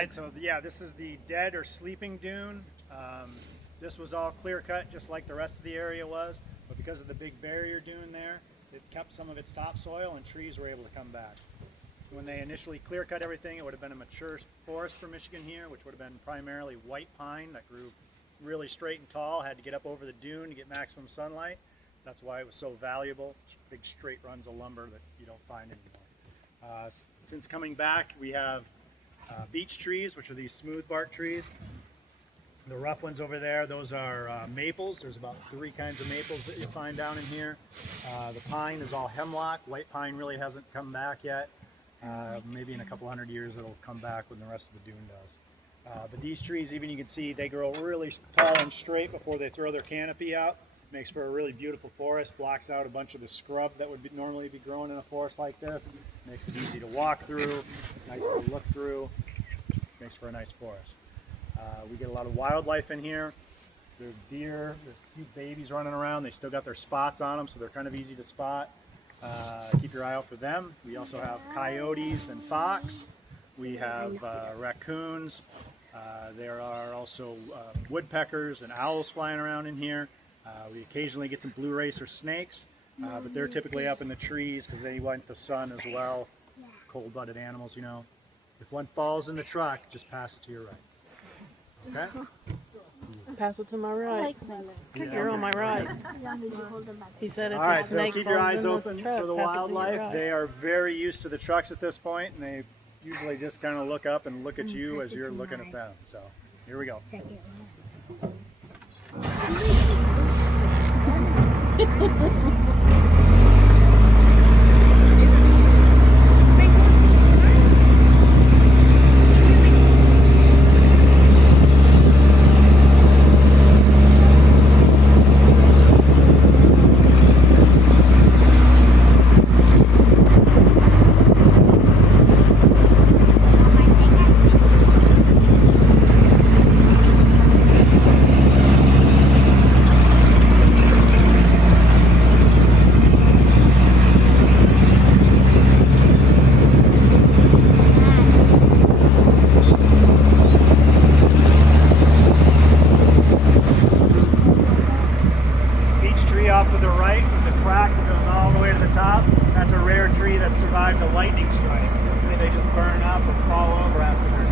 right, so yeah, this is the dead or sleeping dune. This was all clear cut just like the rest of the area was, but because of the big barrier dune there, it kept some of its topsoil and trees were able to come back. When they initially clear cut everything, it would have been a mature forest for Michigan here, which would have been primarily white pine that grew really straight and tall, had to get up over the dune to get maximum sunlight. That's why it was so valuable. Big straight runs of lumber that you don't find anymore. Since coming back, we have beech trees, which are these smooth bark trees. The rough ones over there, those are maples. There's about 3 kinds of maples that you find down in here. The pine is all hemlock. White pine really hasn't come back yet. Maybe in a couple hundred years it'll come back when the rest of the dune does. But these trees, even you can see, they grow really tall and straight before they throw their canopy out. Makes for a really beautiful forest, blocks out a bunch of the scrub that would normally be growing in a forest like this. Makes it easy to walk through, nice to look through, makes for a nice forest. We get a lot of wildlife in here. There's deer, there's a few babies running around. They still got their spots on them, so they're kind of easy to spot. Keep your eye out for them. We also have coyotes and fox. We have raccoons. There are also woodpeckers and owls flying around in here. We occasionally get some blue racer snakes, but they're typically up in the trees because they want the sun as well. Cold-blooded animals, you know. If one falls in the truck, just pass it to your right. Okay? Pass it to my right. You're on my right. He said if all right, a snake so keep your falls eyes in the open truck, for the pass it to your wildlife. right. They are very used to the trucks at this point, and they usually just kind of look up and look at you as you're looking at them. So here we go. Off to the right with the crack that goes all the way to the top. That's a rare tree that survived a lightning strike. Typically they just burn up or fall over after they're